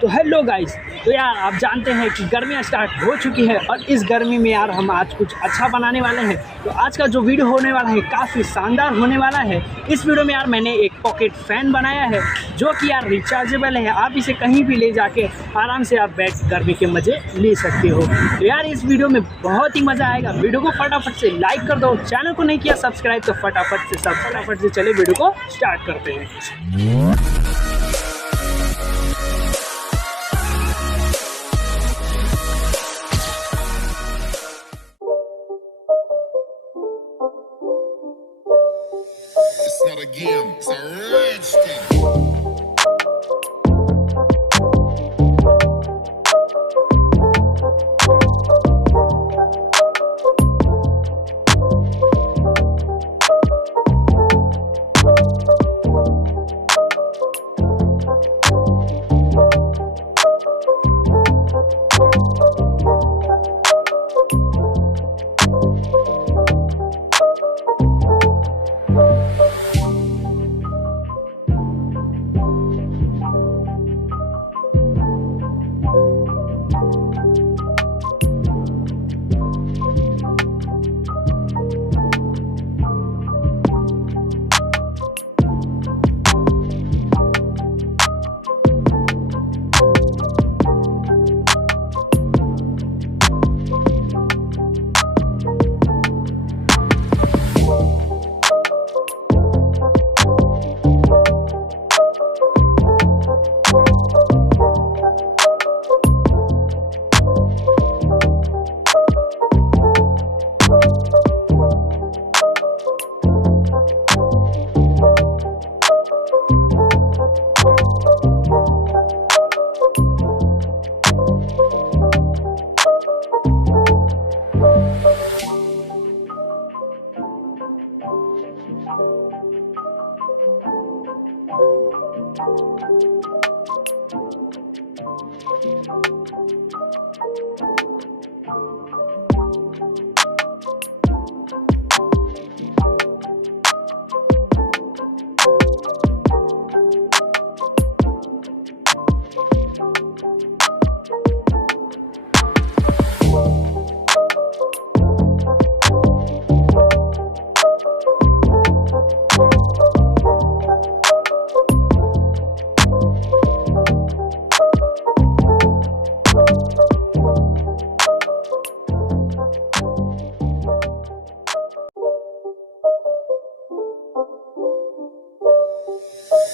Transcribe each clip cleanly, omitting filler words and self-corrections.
तो hello guys, तो यार आप जानते हैं कि गर्मियाँ स्टार्ट हो चुकी है और इस गर्मी में यार हम आज कुछ अच्छा बनाने वाले हैं। तो आज का जो वीडियो होने वाला है काफ़ी शानदार होने वाला है। इस वीडियो में यार मैंने एक पॉकेट फ़ैन बनाया है जो कि यार रिचार्जेबल है। आप इसे कहीं भी ले जाके आराम से आप बैठ गर्मी के मज़े ले सकते हो। तो यार इस वीडियो में बहुत ही मज़ा आएगा। वीडियो को फटाफट से लाइक कर दो, चैनल को नहीं किया सब्सक्राइब तो फटाफट से चले वीडियो को स्टार्ट करते हैं। It's not a game, it's a rich thing.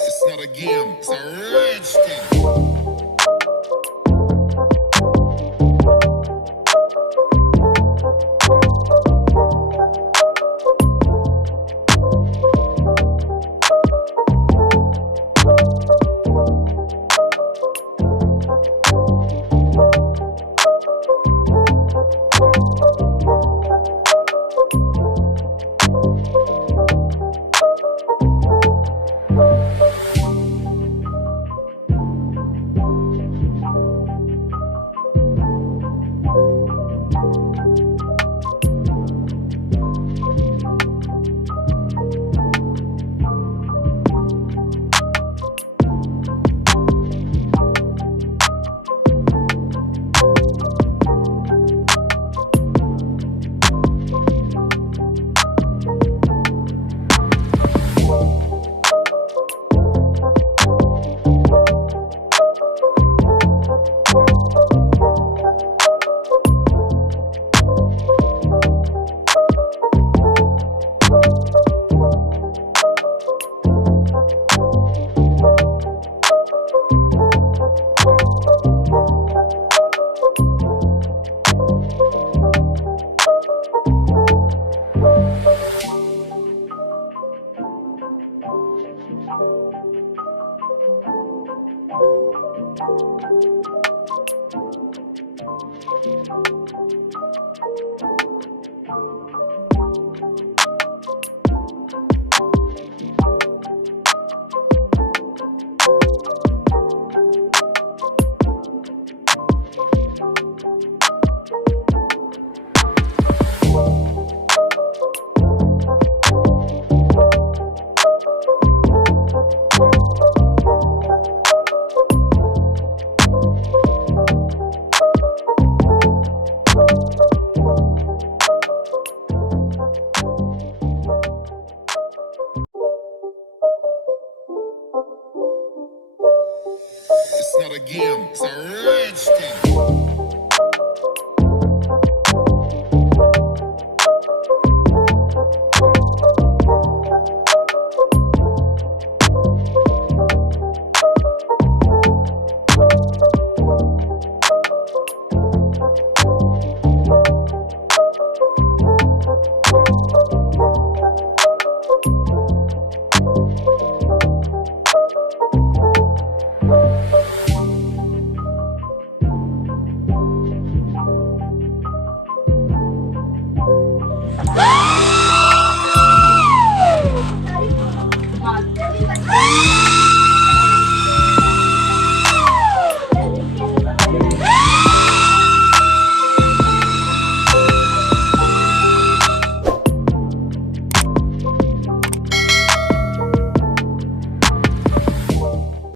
It's not a game, it's a rich thing. It's not a game, it's a rich thing.